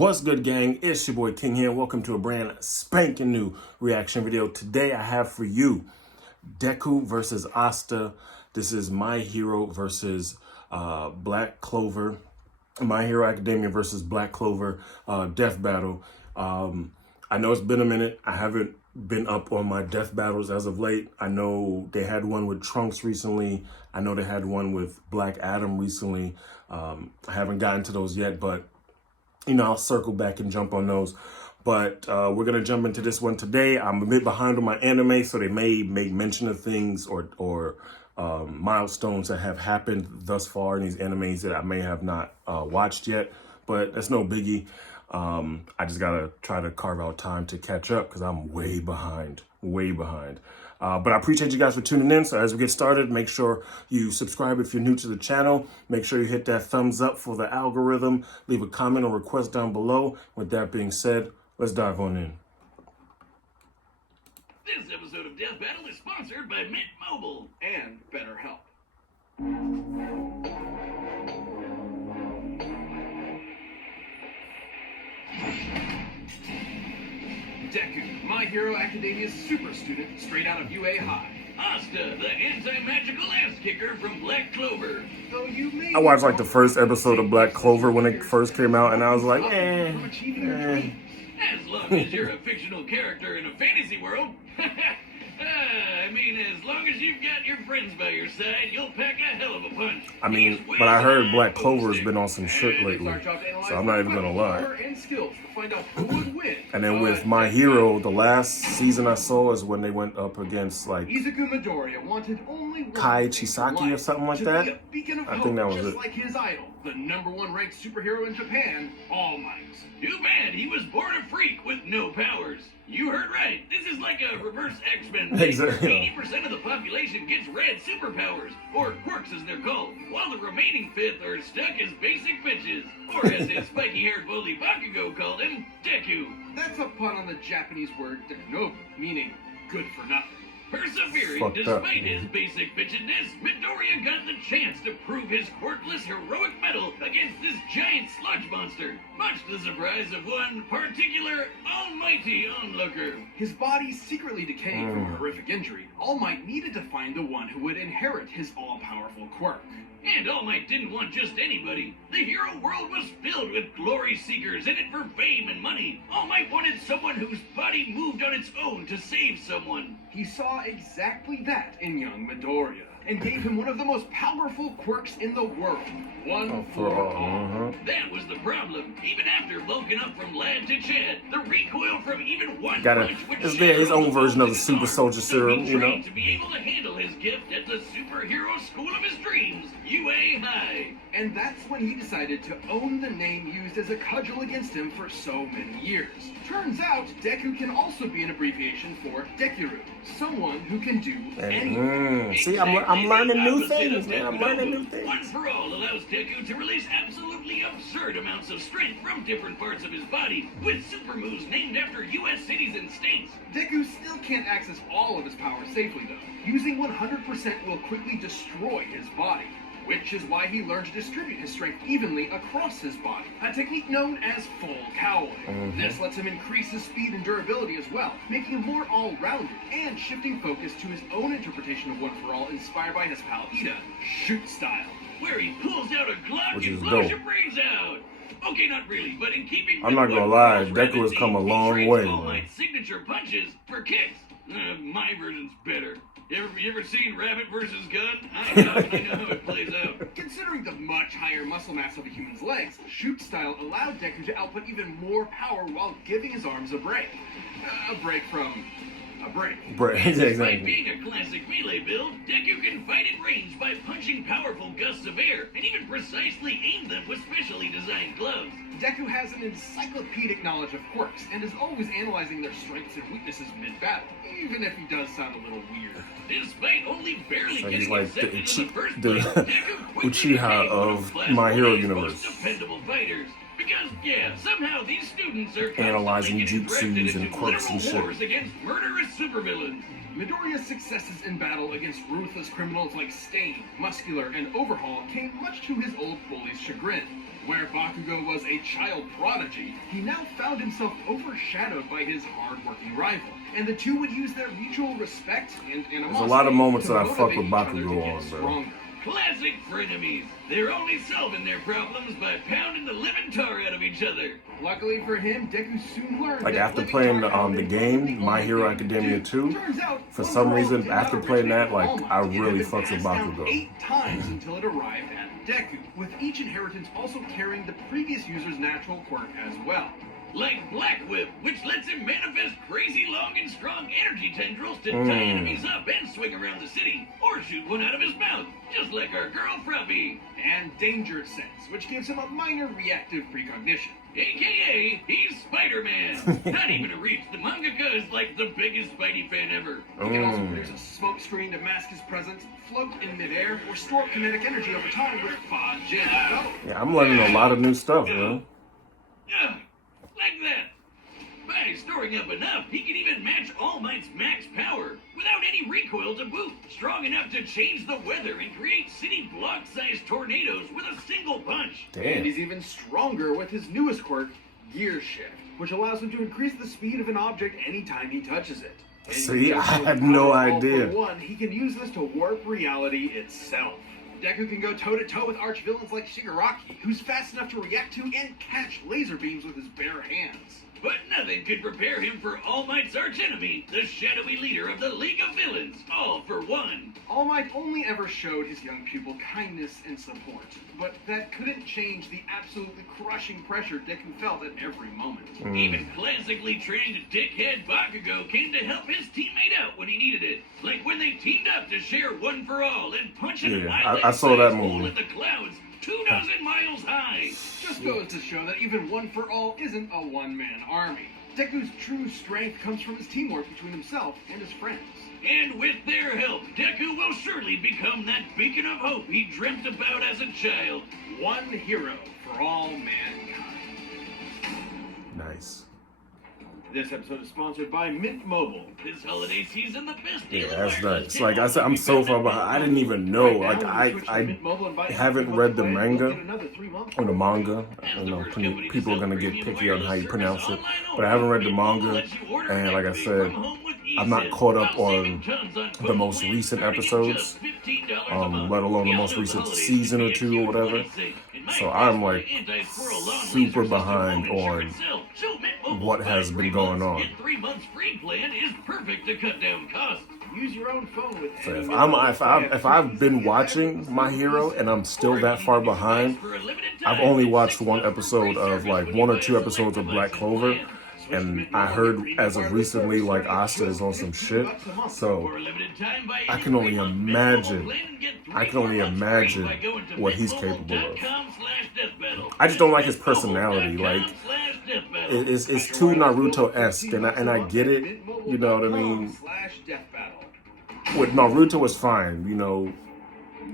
What's good, gang? It's your boy King here. Welcome to a brand spanking new reaction video. Today I have for you Deku versus Asta. This is My Hero versus Black Clover. My Hero Academia versus Black Clover death battle. I know it's been a minute. I haven't been up on my death battles as of late. I know they had one with Trunks recently. I know they had one with Black Adam recently. I haven't gotten to those yet, but you know, I'll circle back and jump on those. But we're going to jump into this one today. I'm a bit behind on my anime, so they may make mention of things or milestones that have happened thus far in these animes that I may have not watched yet. But that's no biggie. I just got to try to carve out time to catch up because I'm way behind. But I appreciate you guys for tuning in. So as we get started, make sure you subscribe if you're new to the channel. Make sure you hit that thumbs up for the algorithm. Leave a comment or request down below. With that being said, let's dive on in. This episode of Death Battle is sponsored by Mint Mobile and BetterHelp. Deku, My Hero Academia's super student, straight out of UA High. Asta, the anti-magical ass kicker from Black Clover. Though you may I watched like the first episode of Black Clover when it first came out, and I was like, As long as you're a fictional character in a fantasy world. I mean, as long as you've got your friends by your side, you'll pack a hell of a punch. I mean, but I heard Black Clover's been on some shit lately, so I'm not even gonna lie. And then with My Hero, the last season I saw is when they went up against like Kai Chisaki or something like that. I think that was it. Like his idol, the #1 ranked superhero in Japan, All Might. Too bad he was born a freak with no powers. You heard right. This is like a reverse X-Men. Exactly. 80% of the population gets red superpowers, or quirks as they're called, while the remaining fifth are stuck as basic bitches, or as his spiky-haired bully Bakugo called him, Deku. That's a pun on the Japanese word Dekunobu, meaning good for nothing. Persevering despite his basic bitchedness, Midoriya got the chance to prove his quirkless heroic mettle against this giant sludge monster, much to the surprise of one particular almighty onlooker. His body secretly decaying from a horrific injury, All Might needed to find the one who would inherit his all-powerful quirk. And All Might didn't want just anybody. The hero world was filled with glory seekers in it for fame and money. All Might wanted someone whose body moved on its own to save someone. He saw exactly that in young Midoriya, and gave him one of the most powerful quirks in the world. One for all. That was the problem. Even after bulking up from Lad to Chad, the recoil from even one punch would it's his own version of the super soldier serum, you know. To be able to handle his gift at the superhero school of his dreams, UA High. And that's when he decided to own the name used as a cudgel against him for so many years. Turns out, Deku can also be an abbreviation for Dekiru, someone who can do anything. See, I'm learning new things, man. I'm learning new things. One for All allows Deku to release absolutely absurd amounts of strength from different parts of his body, with super moves named after U.S. cities and states. Deku still can't access all of his powers safely, though. Using 100% will quickly destroy his body, which is why he learned to distribute his strength evenly across his body, a technique known as full cowling. This lets him increase his speed and durability as well, making him more all-rounded, and shifting focus to his own interpretation of One for All inspired by his pal Ida, shoot style, where he pulls out a Glock and blows your brains out. Okay, not really, but in keeping I'm not gonna lie, Deku has come a long way. All Might's signature punches for kicks. My version's better. You ever seen Rabbit vs. Gun? I know how it plays out. Considering the much higher muscle mass of a human's legs, shoot style allowed Deku to output even more power while giving his arms a break. A break from a break. Despite being a classic melee build, Deku can fight at range by punching powerful gusts of air and even precisely aim them with specially designed gloves. Deku has an encyclopedic knowledge of quirks and is always analyzing their strengths and weaknesses mid-battle, even if he does sound a little weird. Despite only barely getting like accepted in the first the place, Deku quickly Uchiha became one of Class My Hero 4A's universe. most dependable fighters. Because, yeah, somehow these students are Analyzing constantly getting jutsus drafted and into quirks and literal shit. wars against murderous supervillains. Midoriya's successes in battle against ruthless criminals like Stain, Muscular, and Overhaul came much to his old bully's chagrin. Where Bakugo was a child prodigy, he now found himself overshadowed by his hard-working rival, and the two would use their mutual respect and animosity. There's a lot of moments to that I fuck with motivate each other to Bakugo get on, bro. stronger. Classic frenemies. They're only solving their problems by pounding the living tar out of each other. Luckily for him, Deku soon learned Like that after living playing tar the out of game, the My only Hero thing to Academia do. 2, Turns out, for some Overhaul reason, did not after playing that, originate like, All Might. I It had really been fucks with passed down Bakugo. 8 times until it arrived at Deku, with each inheritance also carrying the previous user's natural quirk as well. Like Black Whip, which lets him manifest crazy long and strong energy tendrils to tie enemies up and swing around the city, or shoot one out of his mouth, just like our girl Fruppy. And Danger Sense, which gives him a minor reactive precognition. AKA, he's Spider-Man. Not even a reach. The mangaka is like the biggest Spidey fan ever. He can also produce a smoke screen to mask his presence, float in midair, or store kinetic energy over time with Fa-Jin. Yeah, I'm learning a lot of new stuff, man. Like that. By storing up enough, he can even match All Might's max power without any recoil to boot. Strong enough to change the weather and create city block-sized tornadoes with a single punch. And Damn. he's even stronger with his newest quirk, Gear Shift, which allows him to increase the speed of an object anytime he touches it. And See, I because had of no Power All idea. For One, he can use this to warp reality itself. Deku can go toe-to-toe with arch-villains like Shigaraki, who's fast enough to react to and catch laser beams with his bare hands. But nothing could prepare him for All Might's archenemy, the shadowy leader of the League of Villains, All for One. All Might only ever showed his young pupil kindness and support, but that couldn't change the absolutely crushing pressure Deku felt at every moment. Even classically trained dickhead Bakugo came to help his teammate out when he needed it. Like when they teamed up to share One for All and punch an Yeah, I saw that hole movie. at the clouds 24 miles high. Just goes to show that even One for All isn't a one-man army. Deku's true strength comes from his teamwork between himself and his friends. And with their help, Deku will surely become that beacon of hope he dreamt about as a child. One hero for all mankind. Nice. This episode is sponsored by Mint Mobile. This holiday season, the best Yeah, deal that's of nice. Like I said, I'm so far behind. I didn't even know. Like I haven't read the manga or the manga. You know, people are gonna get picky on how you pronounce it, but I haven't read the manga. And like I said, I'm not caught up on the most recent episodes, let alone the most recent season or two or whatever. So I'm like super behind on what has been going on. 3 months free plan is perfect to cut down costs. Use your own phone with So if I've been watching My Hero and I'm still that far behind, I've only watched one episode of like 1 or 2 episodes of Black Clover. And I heard as of recently, like Asta is on some shit. So I can only imagine what he's capable of. I just don't like his personality. Like it's too Naruto-esque, and I get it. You know what I mean? With Naruto is fine. You know,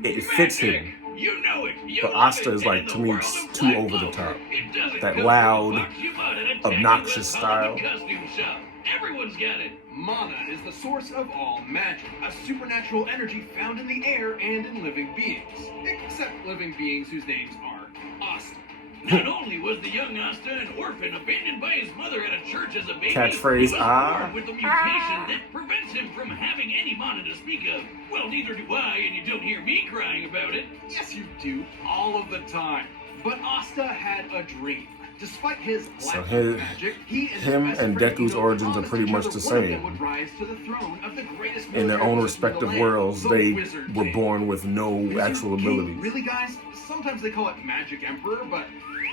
it fits him. You know it. But Asta is like, to me, it's too over the top. That loud, obnoxious style. Everyone's got it. Mana is the source of all magic, a supernatural energy found in the air and in living beings. Except living beings whose names are Asta. Not only was the young Asta an orphan abandoned by his mother at a church as a baby, Catchphrase, he was born with a mutation that prevents him from having any mana to speak of. Well, neither do I, and you don't hear me crying about it. Yes, you do, all of the time. But Asta had a dream. Despite his lack of magic, him and Deku's origins are pretty much the same. In their own respective worlds, they were born with no actual abilities. Really, guys? Sometimes they call it Magic Emperor, but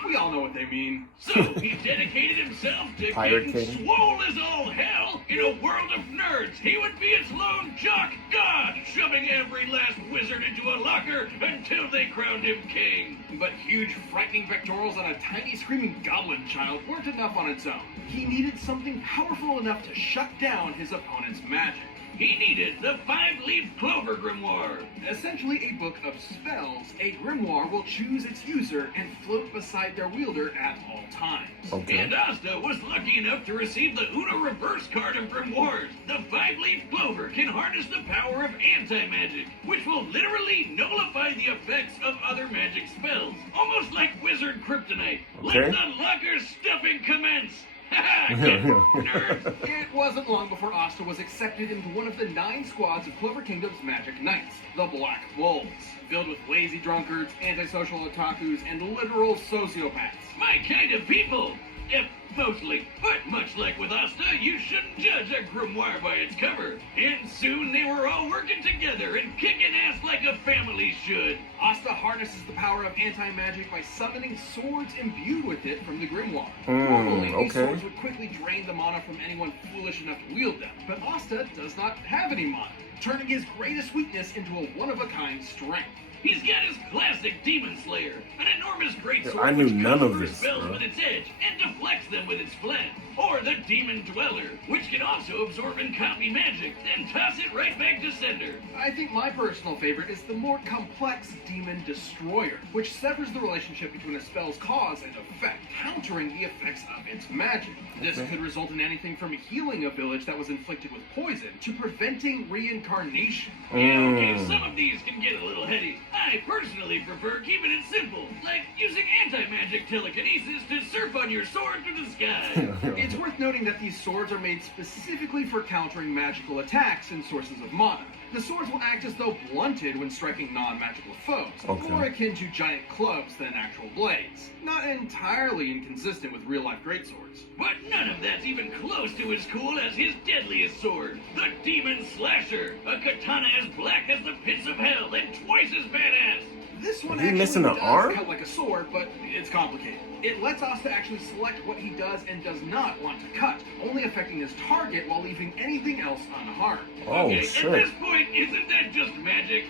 we all know what they mean. So he dedicated himself to Pirate getting King. swole as all hell in a world of nerds. He would be its lone jock god, shoving every last wizard into a locker until they crowned him king. But huge, frightening pectorals and a tiny, screaming goblin child weren't enough on its own. He needed something powerful enough to shut down his opponent's magic. he needed the 5-leaf Clover Grimoire. Essentially a book of spells, a grimoire will choose its user and float beside their wielder at all times. Okay. And Asta was lucky enough to receive the Uno Reverse card of Grimoires. The 5-leaf Clover can harness the power of anti-magic, which will literally nullify the effects of other magic spells. Almost like Wizard Kryptonite. Okay. Let the locker stuffing commence! Nerds! It wasn't long before Asta was accepted into one of the 9 squads of Clover Kingdom's Magic Knights, the Black Wolves, filled with lazy drunkards, antisocial otakus, and literal sociopaths. My kind of people! Yep, mostly. But much like with Asta, you shouldn't judge a grimoire by its cover. And soon they were all working together and kicking ass like a family should. Asta harnesses the power of anti-magic by summoning swords imbued with it from the grimoire. Hmm, Normally, these okay. swords would quickly drain the mana from anyone foolish enough to wield them, but Asta does not have any mana, turning his greatest weakness into a one-of-a-kind strength. He's got his classic Demon Slayer, an enormous greatsword I knew which none of covers this, spells bro. with its edge and deflects them with its flat. Or the Demon Dweller, which can also absorb and copy magic, then toss it right back to sender. I think my personal favorite is the more complex Demon Destroyer, which severs the relationship between a spell's cause and effect, countering the effects of its magic. This could result in anything from healing a village that was inflicted with poison to preventing reincarnation. Yeah, okay, some of these can get a little heady. I personally prefer keeping it simple, like using anti-magic telekinesis to surf on your sword through the sky. It's worth noting that these swords are made specifically for countering magical attacks and sources of mana. The swords will act as though blunted when striking non-magical foes, Okay. more akin to giant clubs than actual blades. Not entirely inconsistent with real-life greatswords. But none of that's even close to as cool as his deadliest sword, the Demon Slasher, a katana as black as the pits of hell and twice as badass. This one Is he actually missing an does arm? cut like a sword, but it's complicated. It lets Asta actually select what he does and does not want to cut, only affecting his target while leaving anything else unharmed. Oh, Okay, shit. at this point, isn't that just magic?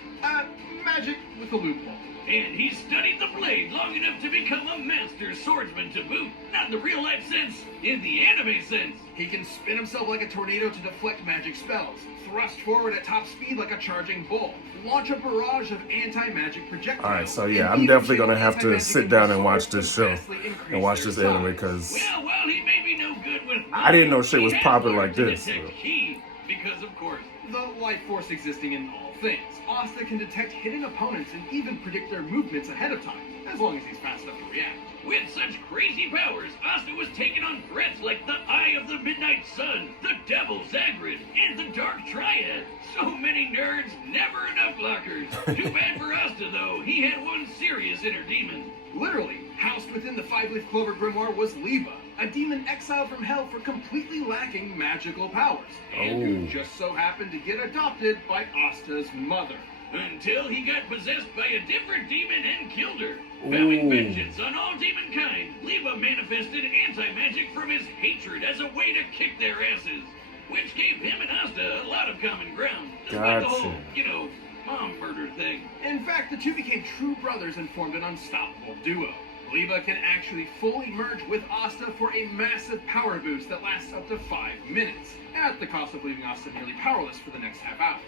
Magic with a loophole. And he studied the blade long enough to become a master swordsman to boot. Not in the real life sense, in the anime sense. He can spin himself like a tornado to deflect magic spells, thrust forward at top speed like a charging bull, launch a barrage of anti-magic projectiles. Alright, so yeah, and I'm even definitely channel gonna have to anti-magic sit into down and swords watch to this show vastly increase and watch their this size. anime because Well, while he may be no good with I didn't know shit he was has popping learned like to this, detect so. Ki, because of course. The life force existing in all things, Asta can detect hidden opponents and even predict their movements ahead of time, as long as he's fast enough to react. With such crazy powers, Asta was taking on threats like the Eye of the Midnight Sun, the Devil Zagrid, and the Dark Triad. So many nerds, never enough lockers. Too bad for Asta, though. He had one serious inner demon. Literally, housed within the 5-leaf Clover Grimoire was Leva, a demon exiled from hell for completely lacking magical powers, and who just so happened to get adopted by Asta's mother. Until he got possessed by a different demon and killed her. Vowing vengeance on all demonkind, Leva manifested anti-magic from his hatred as a way to kick their asses. Which gave him and Asta a lot of common ground. Despite the whole, Gotcha. mom murder thing. In fact, the two became true brothers and formed an unstoppable duo. Leva can actually fully merge with Asta for a massive power boost that lasts up to 5 minutes, at the cost of leaving Asta nearly powerless for the next half hour.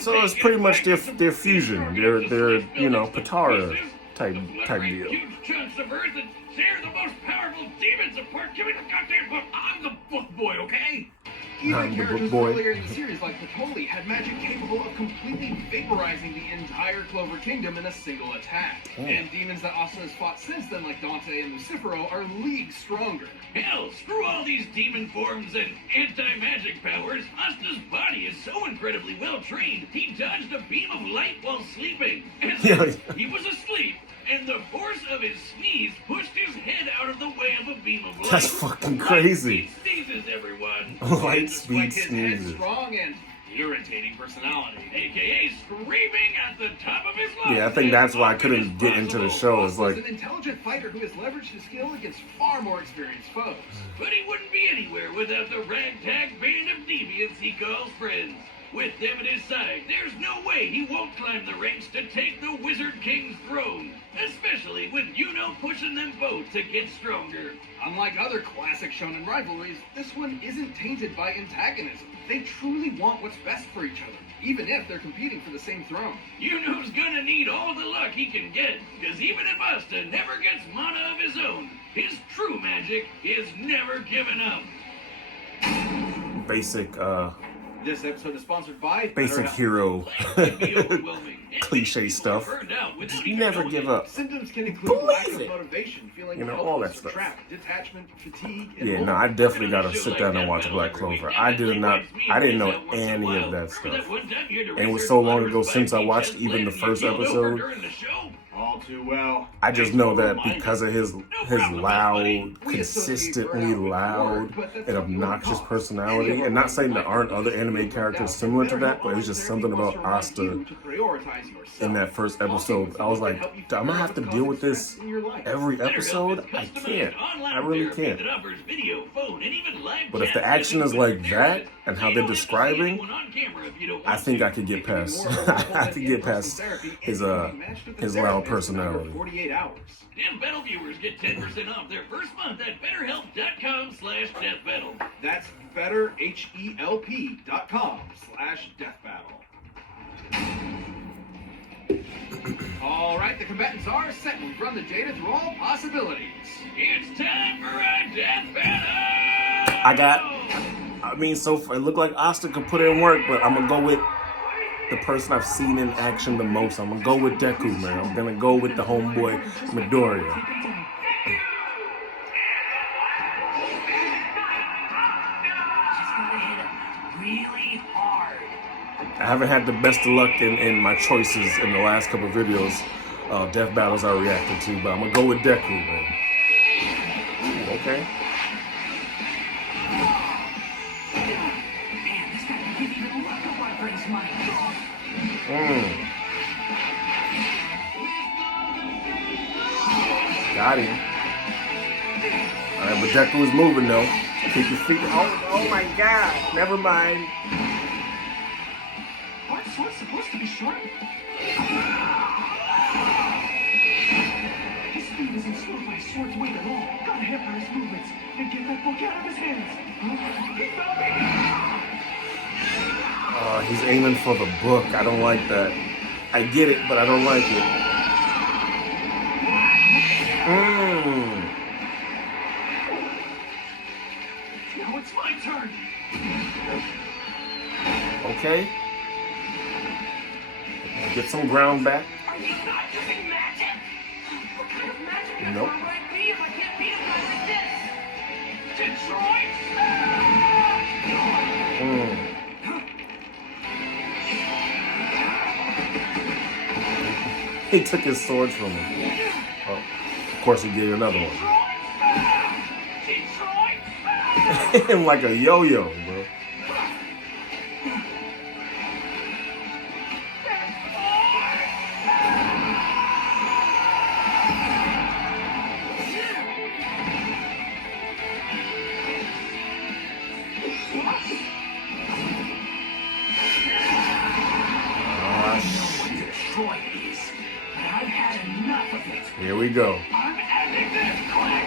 So it's pretty much their fusion, their Patara type deal. Huge chunks of earth and tear the most powerful demons apart. Give me the goddamn book. I'm the book boy, okay? Even I'm the book characters boy. earlier in the series, like Patoli, had magic capable of completely vaporizing the entire Clover Kingdom in a single attack. And demons that Asta has fought since then, like Dante and Lucifero, are leagues stronger. Hell, screw all these demon forms and anti-magic powers. Asta's body is so incredibly well trained, he dodged a beam of light while sleeping. As if he was asleep, and the force of his sneeze pushed his head out of the way of a beam of light. That's fucking crazy. Light speed sneezes, everyone. Light And speed despite his sneezes. headstrong and irritating personality. AKA screaming at the top of his lungs. Yeah, I think that's why I couldn't get into the show. It's He's like, an intelligent fighter who has leveraged his skill against far more experienced foes. But he wouldn't be anywhere without the ragtag band of deviants he calls friends. With them at his side, there's no way he won't climb the ranks to take the Wizard King's throne. Especially with Yuno pushing them both to get stronger. Unlike other classic shonen rivalries, this one isn't tainted by antagonism. They truly want what's best for each other, even if they're competing for the same throne. Yuno's gonna need all the luck he can get, because even if Asta never gets mana of his own, his true magic is never given up. Basic, This episode is sponsored by basic hero cliche stuff. Just never give up. Symptoms can include lack Believe of it. motivation, feeling You know, all that helpless, stuff. trapped, detachment, fatigue, and Yeah, no, I definitely gotta sit down and watch Black Clover. I didn't know any of that stuff. And it was so long ago since I watched even the first episode. all too well. I just know that because of his loud, consistently loud, and obnoxious personality, and not saying there aren't other anime characters similar to that, but it was just something about Asta in that first episode. I was like, I'm gonna have to deal with this every episode? I can't. I really can't. But if the action is like that, and how they're describing, I think I could get past I could get past his loud personality. 48 hours. Death Battle viewers get 10% off their first month at betterhelp.com/deathbattle. That's betterhelp.com/deathbattle. All right, the combatants are set. We've run the data through all possibilities. It's time for a death battle! So it looked like Asta could put in work, but I'm gonna go with the person I've seen in action the most. I'm gonna go with Deku, man. I'm gonna go with the homeboy Midoriya. Really hard. I haven't had the best of luck in my choices in the last couple of videos, death battles I reacted to, but I'm gonna go with Deku, man. Ooh, okay. Man, this guy can give even look at what brings money. Got him. Alright, but Deku is moving though. Keep your feet. Oh my god. Never mind. Aren't swords supposed to be short? His speed isn't slowed by sword's weight at all. Gotta hamper his movements and get that book out of his hands. He found me! He's aiming for the book. I don't like that. I get it, but I don't like it. Now it's my turn. Okay. Get some ground back. Are you not using magic? What kind of magic can Nope. I be if I can't beat a guy like this? Detroit! He took his swords from him. Oh, of course he gave another one. Detroit! Him like a yo-yo, bro. Destroy these, but I've had enough of it. Here we go. I'm ending this quick!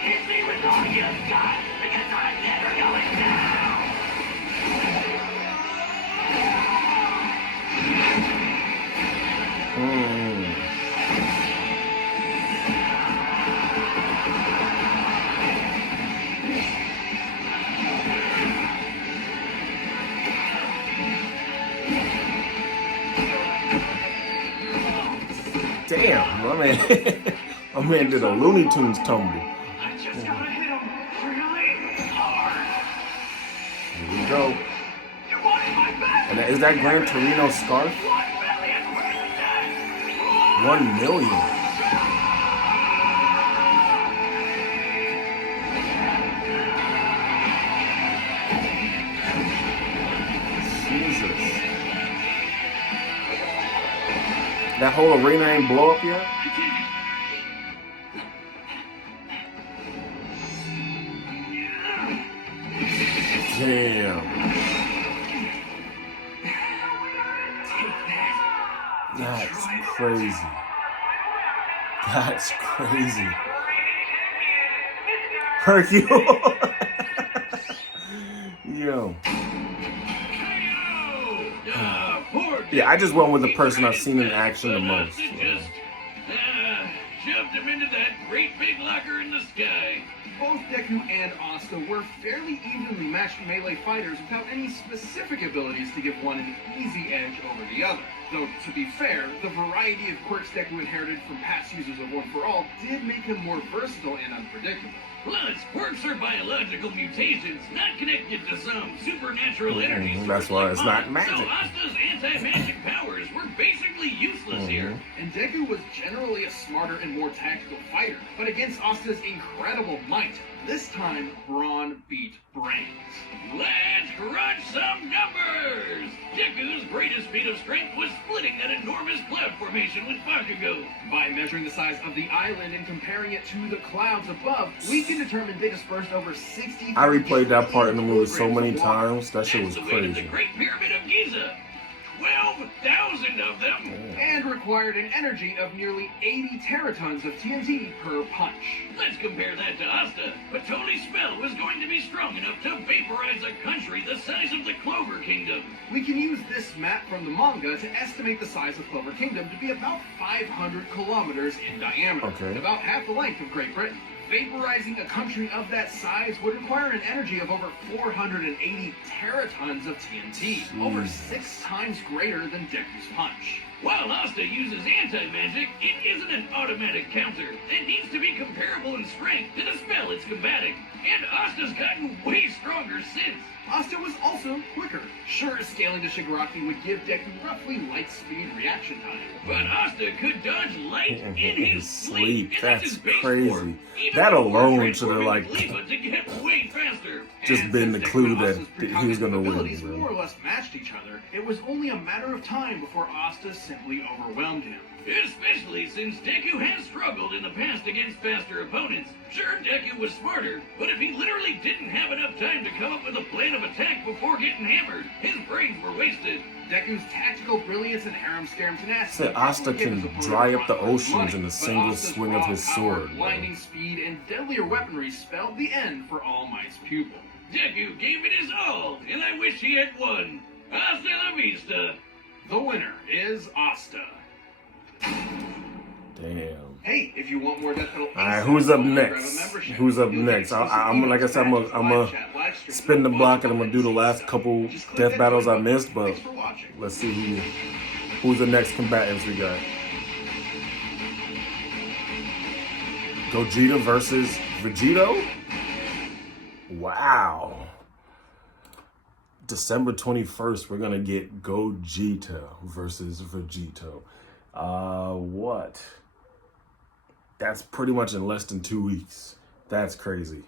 Hit me with all you've got, because I'm never going down! Damn, my man did a Looney Tunes tumble. I just gotta hit him really hard! Here we go. You wanted my best! And is that Gran Torino scarf? 1 million. Jesus. That whole arena ain't blow up yet? Damn. That's crazy. That's crazy. Hercule. Yo. Yeah, I just went with the person I've seen in action the most. Just shoved him into that great big locker in the sky. Both Deku and Asta were fairly evenly matched melee fighters without any specific abilities to give one an easy edge over the other. Though, to be fair, the variety of quirks Deku inherited from past users of One For All did make him more versatile and unpredictable. Plus, quirks are biological mutations, not connected to some supernatural energy. That's why it's not magic. So Asta's anti-magic powers were basically useless here. And Deku was generally a smarter and more tactical fighter, but against Asta's incredible might, this time brawn beat brains. Let's crunch some numbers! Deku's greatest feat of strength was splitting that enormous cloud formation with Bakugo. By measuring the size of the island and comparing it to the clouds above, we can determine they dispersed over 60. I replayed that part in the movie so many times. That shit was That's the weight of crazy. the Great Pyramid of Giza. 12,000 of them. And required an energy of nearly 80 teratons of TNT per punch. Let's compare that to Asta. But Tony's spell was going to be strong enough to vaporize a country the size of the Clover Kingdom. We can use this map from the manga to estimate the size of Clover Kingdom to be about 500 kilometers in diameter, Okay. about half the length of Great Britain. Vaporizing a country of that size would require an energy of over 480 teratons of TNT, over 6 times greater than Deku's punch. While Asta uses anti-magic, it isn't an automatic counter. It needs to be comparable in strength to the spell it's combating. And Asta's gotten way stronger since. Asta was also quicker. Sure, scaling to Shigaraki would give Deku roughly light speed reaction time. But Asta could dodge light in his sleep. And That's his base crazy. form. Even That before alone should have, transforming like, Cleaver to get way faster. just And been the since clue Deku and that Asta's he was gonna precognitive win, abilities bro. more or less matched each other, it was only a matter of time before Asta simply overwhelmed him. Especially since Deku has struggled in the past against faster opponents. Sure, Deku was smarter, but if he literally didn't have enough time to come up with a plan of attack before getting hammered, his brains were wasted. Deku's tactical brilliance and harem-scarum tenacity. Said Asta gave his can opponent dry up the a run for his oceans money, in a but single Asta's swing of raw his power, sword, bro. blinding speed, and deadlier weaponry spelled the end for All Might's pupil. Deku gave it his all, and I wish he had won. Hasta la vista. The winner is Asta. Damn. Hey, if you want more Death Metal, All right, who's up next? Who's up next? I'm like I said, I'm gonna spin the block and I'm gonna do the last couple death battles I missed, but Thanks for watching. let's see who's the next combatants we got. Gogeta versus Vegito? Wow. December 21st, we're gonna get Gogeta versus Vegito. What? That's pretty much in less than 2 weeks. That's crazy.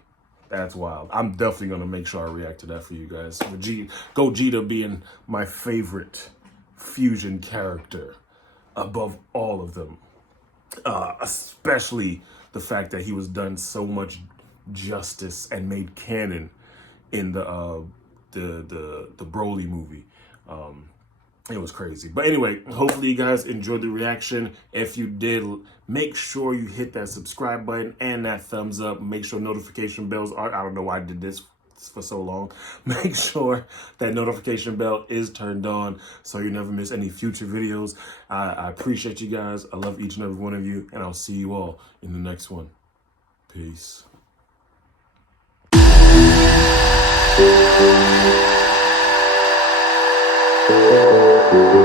That's wild. I'm definitely gonna make sure I react to that for you guys. Gogeta being my favorite fusion character above all of them. Especially the fact that he was done so much justice and made canon in the Broly movie. It was crazy. But anyway, hopefully you guys enjoyed the reaction. If you did, make sure you hit that subscribe button and that thumbs up. Make sure notification bells are, I don't know why I did this for so long. Make sure that notification bell is turned on so you never miss any future videos. I appreciate you guys. I love each and every one of you, and I'll see you all in the next one. Peace. Thank you.